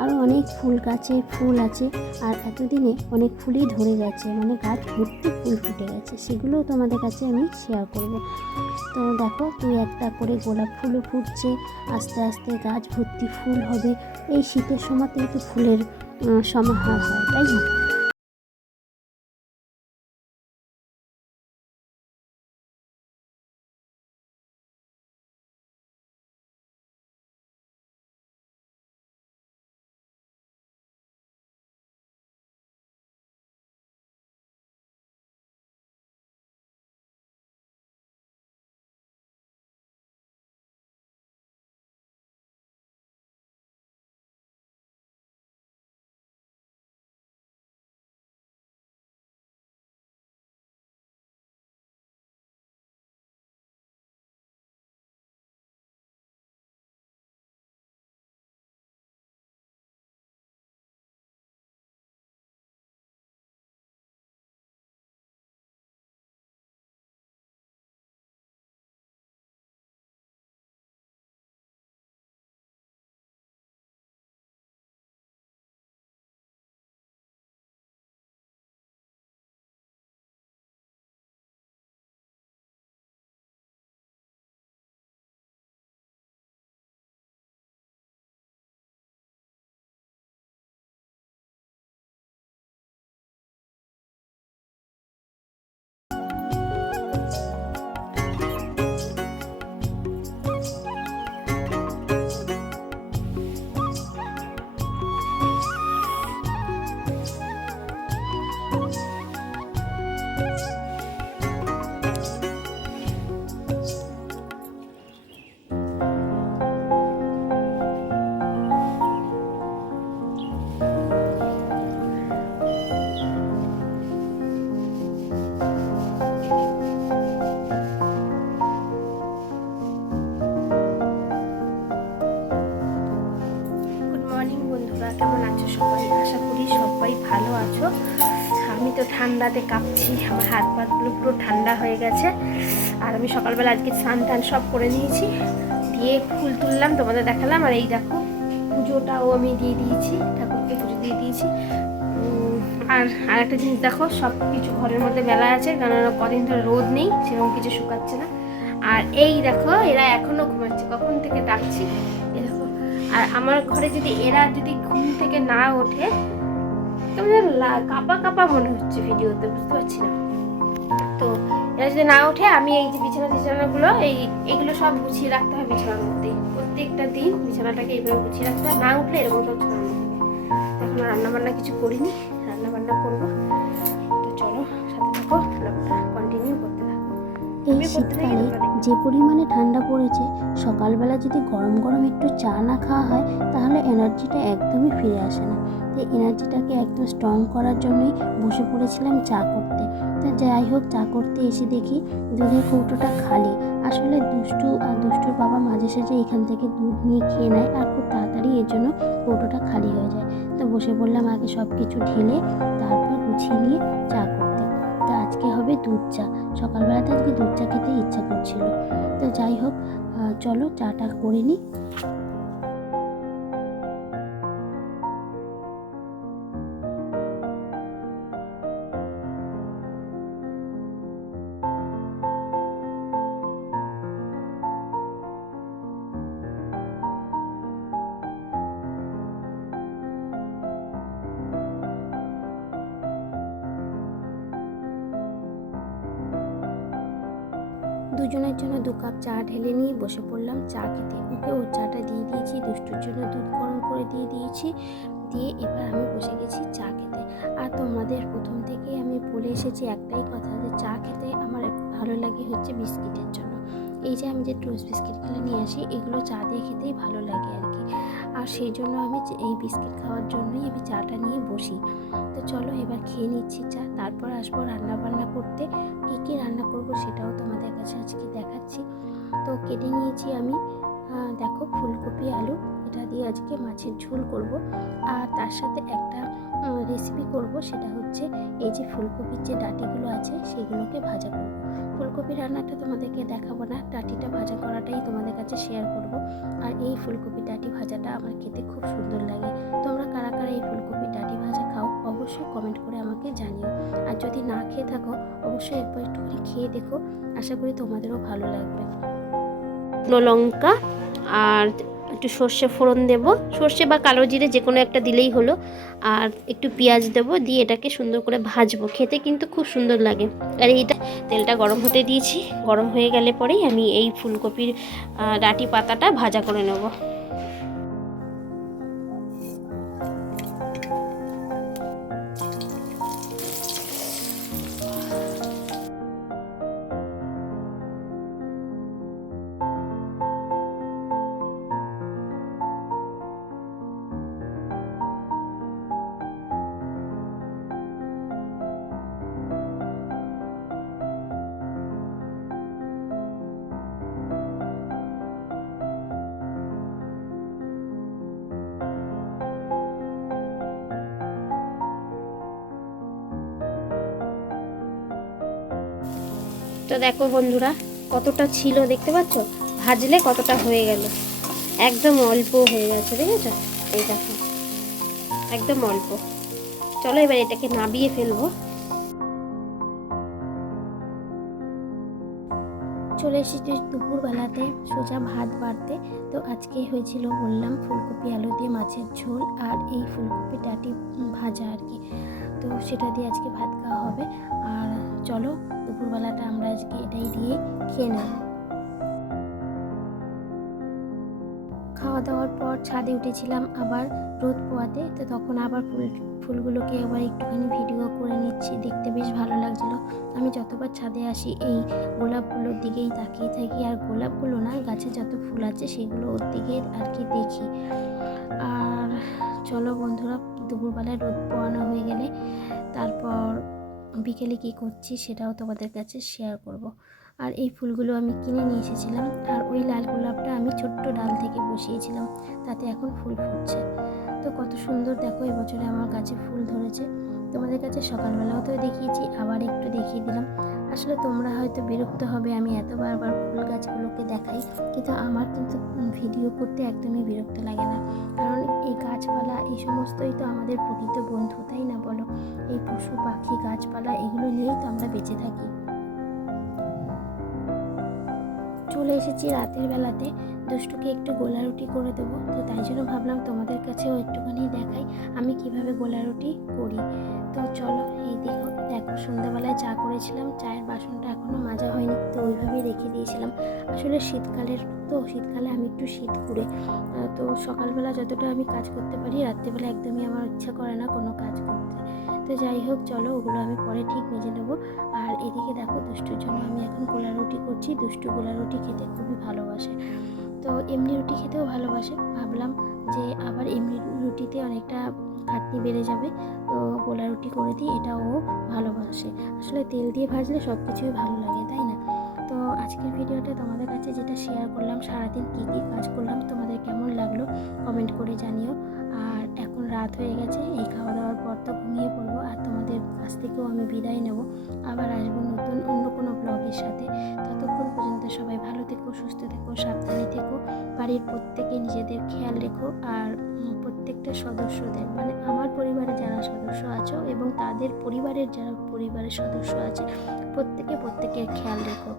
আরও অনেক ফুল গাছে ফুল আছে, আর এতদিনে অনেক ফুলই ধরে গেছে, মানে গাছ ভর্তি ফুল ফুটে গেছে, সেগুলোও তোমাদের কাছে আমি শেয়ার করব। তো দেখো তুই একটা করে গোলাপ ফুলও ফুটছে, আস্তে আস্তে গাছ ভর্তি ফুল হবে। এই শীতের সময়তেই তো ফুলের সমাহার হয়, তাই না? গুড মর্নিং বন্ধুরা, কেমন আছো সবাই? আশা করি সবাই ভালো আছো। আমি তো ঠান্ডাতে কাঁপছি, আমার হাত পাগুলো পুরো ঠান্ডা হয়ে গেছে। আর আমি সকালবেলা আজকে স্নান টান সব করে নিয়েছি, দিয়ে ফুল তুললাম, তোমাদের দেখালাম। আর এই দেখো পুজোটাও আমি দিয়ে দিয়েছি, ঠাকুরকে পুজো দিয়ে দিয়েছি। আর একটা জিনিস দেখো, সব কিছু ঘরের মধ্যে মেলা আছে, কারণ কদিন ধরে রোদ নেই, সেরকম কিছু শুকাচ্ছে না। আর এই দেখো এরা এখনো ঘুমাচ্ছে, কখন থেকে ডাকছি। এই দেখো, আর আমার ঘরে যদি এরা যদি ঘুম থেকে না ওঠে, কেমন কাঁপা কাঁপা মনে হচ্ছে ভিডিওতে, বুঝতে পারছি না। তো এরা যদি না ওঠে, আমি এই যে বিছানাগুলো এইগুলো সব গুছিয়ে রাখতে হয় বিছানার মধ্যে। প্রত্যেকটা দিন বিছানাটাকে এইভাবে গুছিয়ে রাখতে হয়, না উঠলে এরকম সব ছড়ানো থাকে। এখন রান্না বান্না কিছু করিনি, রান্না বান্না করবো। তো চলো সাথে থাকো, ব্লগটা কন্টিনিউ করতে থাকো। এই শীতকালে যে পরিমাণে ঠান্ডা পড়েছে, সকালবেলা যদি গরম গরম একটু চা না খাওয়া হয়, তাহলে এনার্জিটা একদমই ফিরে আসে না। তাই এনার্জিটাকে একদম স্ট্রং করার জন্যই বসে পড়েছিলাম চা করতে। তা যাই হোক, চা করতে এসে দেখি দুধের কৌটোটা খালি। আসলে দুষ্টুর বাবা মাঝে সাঝে এখান থেকে দুধ নিয়ে খেয়ে নেয়, আর খুব তাড়াতাড়ি এর জন্য কৌটোটা খালি হয়ে যায়। তো বসে পড়লাম আগে সব কিছু ঢেলে, তারপর গুছিয়ে নিয়ে চা করতে। তো আজকে হবে দুধ চা। সকালবেলাতে আজকে দুধ চা খেতে ইচ্ছা করছিল। তো যাই হোক, চলো চাটা করে নিই। দুজনের জন্য 2 কাপ চা ঢেলে নিয়ে বসে পড়লাম চা খেতে। ওকে ওর চাটা দিয়ে দিয়েছি, দুষ্টুর জন্য দুধ গরম করে দিয়ে দিয়েছি। দিয়ে এবার আমি বসে গেছি চা খেতে। আর তোমাদের প্রথম থেকেই আমি বলে এসেছি একটাই কথা, যে চা খেতে আমার ভালো লাগে হচ্ছে বিস্কিটের জন্য। এই যে আমি যে টোস্ট বিস্কিটগুলো নিয়ে আসি, এগুলো চা দিয়ে খেতেই ভালো লাগে আর কি। আর সেই জন্য আমি এই বিস্কিট খাওয়ার জন্যই আমি চাটা নিয়ে বসি। তো চলো এবার খেয়ে নিচ্ছি চা, তারপর আসবো রান্না বান্না করতে। কী কী রান্না করব সেটাও তোমাদের কাছে আজকে দেখাচ্ছি। তো কেটে নিয়েছি আমি, দেখো ফুলকপি আলু, এটা দিয়ে আজকে মাছের ঝোল করব। আর তার সাথে একটা রেসিপি করব, সেটা হচ্ছে এই যে ফুলকপির যে ডাঁটিগুলো আছে সেগুলোকে ভাজা করব। ফুলকপি রান্নাটা তোমাদেরকে দেখাবো না, ডাঁটিটা ভাজা করাটাই তোমাদের কাছে শেয়ার করব। আর এই ফুলকপি ডাঁটি ভাজাটা আমার খেতে খুব সুন্দর লাগে। তোমরা কারা কারা এই ফুলকপির ডাঁটি ভাজা খাও অবশ্যই কমেন্ট করে আমাকে জানিও। আর যদি না খেয়ে থাকো অবশ্যই একবার একটু করে খেয়ে দেখো, আশা করি তোমাদেরও ভালো লাগবে। লঙ্কা আর একটু সর্ষে ফোড়ন দেব, সর্ষে বা কালো জিরে যে কোনো একটা দিলেই হলো। আর একটু পেঁয়াজ দেব, দিয়ে এটাকে সুন্দর করে ভাজবো, খেতে কিন্তু খুব সুন্দর লাগে। আর এইটা তেলটা গরম হতে দিয়েছি, গরম হয়ে গেলে পরেই আমি এই ফুলকপির ডাঁটি পাতাটা ভাজা করে নেব। তো দেখো বন্ধুরা কতটা ছিল, দেখতে পাচ্ছ ভাজলে কতটা হয়ে গেল, একদম অল্প হয়ে গেছে, দেখেছ? এই দেখো একদম অল্প। চলো এবার এটাকে নাবিয়ে ফেলবো। চলে এসেছি দুপুরবেলাতে সোজা ভাত বাড়তে। তো আজকে হয়েছিল বললাম ফুলকপি আলু দিয়ে মাছের ঝোল আর এই ফুলকপি ডাঁটি ভাজা আর কি। তো সেটা দিয়ে আজকে ভাত খাওয়া হবে। আর চলো দুপুরবেলাটা আমরা আজকে এটাই দিয়ে খেয়ে নেব। খাওয়া দাওয়ার পর ছাদে উঠেছিলাম আবার রোদ পোয়াতে, তো তখন আবার ফুলগুলোকে আবার একটুখানি ভিডিও করে নিচ্ছি, দেখতে বেশ ভালো লাগছিলো। আমি যতবার ছাদে আসি এই গোলাপগুলোর দিকেই তাকিয়ে থাকি, আর গোলাপগুলো না, গাছে যত ফুল আছে সেগুলো ওর দিকে আর কি দেখি। আর চলো বন্ধুরা, দুপুরবেলায় রোদ পোয়ানো হয়ে গেলে তারপর বিকেলে কী করছি সেটাও তোমাদের কাছে শেয়ার করব। আর এই ফুলগুলো আমি কিনে নিয়ে এসেছিলাম, আর ওই লাল গোলাপটা আমি ছোট্ট ডাল থেকে বসিয়েছিলাম, তাতে এখন ফুল ফুটছে। তো কত সুন্দর দেখো এবছরে আমার গাছে ফুল ধরেছে। তোমাদের কাছে সকালবেলাও তো দেখিয়েছি, আবার একটু দেখিয়ে দিলাম। আসলে তোমরা হয়তো বিরক্ত হবে আমি এত বারবার ফুল গাছগুলোকে দেখাই, কিন্তু আমার কিন্তু ভিডিও করতে একদমই বিরক্ত লাগে না। কারণ এই গাছপালা এই সমস্তই তো আমাদের প্রকৃত বন্ধু, তাই না বলো? এই পশু পাখি গাছপালা এগুলো নিয়েই তো আমরা বেঁচে থাকি। চলে এসেছি রাতের বেলাতে, দুষ্টুকে একটু গোলা রুটি করে দেবো, তো তাই জন্য ভাবলাম তোমাদের কাছেও একটুখানি দেখাই আমি কিভাবে গোলা রুটি করি। তো চলো এই দেখো সন্ধ্যাবেলায় চা করেছিলাম, চায়ের বাসনটা এখনও মাজা হয়নি, তো ওইভাবেই রেখে দিয়েছিলাম। আসলে শীতকালে আমি একটু শীত করে, তো সকালবেলা যতটা আমি কাজ করতে পারি, রাত্রিবেলা একদমই আমার ইচ্ছা করে না কোনো কাজ করতে। তো যাই হোক চলো ওগুলো আমি পরে ঠিক মেজে নেবো। আর এদিকে দেখো দুষ্টুর জন্য আমি এখন গোলা রুটি করছি। দুষ্টু গোলা রুটি খেতে খুবই ভালোবাসে, তো এমনি রুটি খেতেও ভালোবাসে। ভাবলাম যে আবার এমনি রুটিতে অনেকটা খাটনি বেড়ে যাবে, তো গোলা রুটি করে দিই, এটাও ভালোবাসে। আসলে তেল দিয়ে ভাজলে সব কিছুই ভালো লাগে, তাই না? তো আজকের ভিডিওটা তোমাদের কাছে যেটা শেয়ার করলাম, সারাদিন কী কী কাজ করলাম তোমাদের কেমন লাগলো কমেন্ট করে জানিও। আর এখন রাত হয়ে গেছে, এই খাওয়া দাওয়ার পর তো ঘুমিয়ে পড়বো, আর তোমাদের কাছ থেকেও আমি বিদায় নেব। আবার আসবো নতুন অন্য কোনো ব্লগের সাথে। ততক্ষণ পর্যন্ত সবাই ভালো থেকো, সুস্থ থেকো, সাবধানে থেকো। বাড়ির প্রত্যেকে নিজেদের খেয়াল রেখো, আর প্রত্যেকটা সদস্যদের মানে আমার পরিবারে যারা সদস্য আছো এবং তাদের পরিবারের যারা পরিবারের সদস্য আছে প্রত্যেকের খেয়াল রেখো।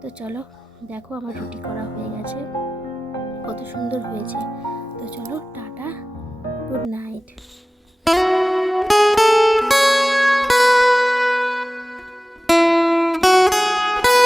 তো চলো দেখো আমার রুটি করা হয়ে গেছে, কত সুন্দর হয়েছে। তো চলো টাটা, গুড নাইট।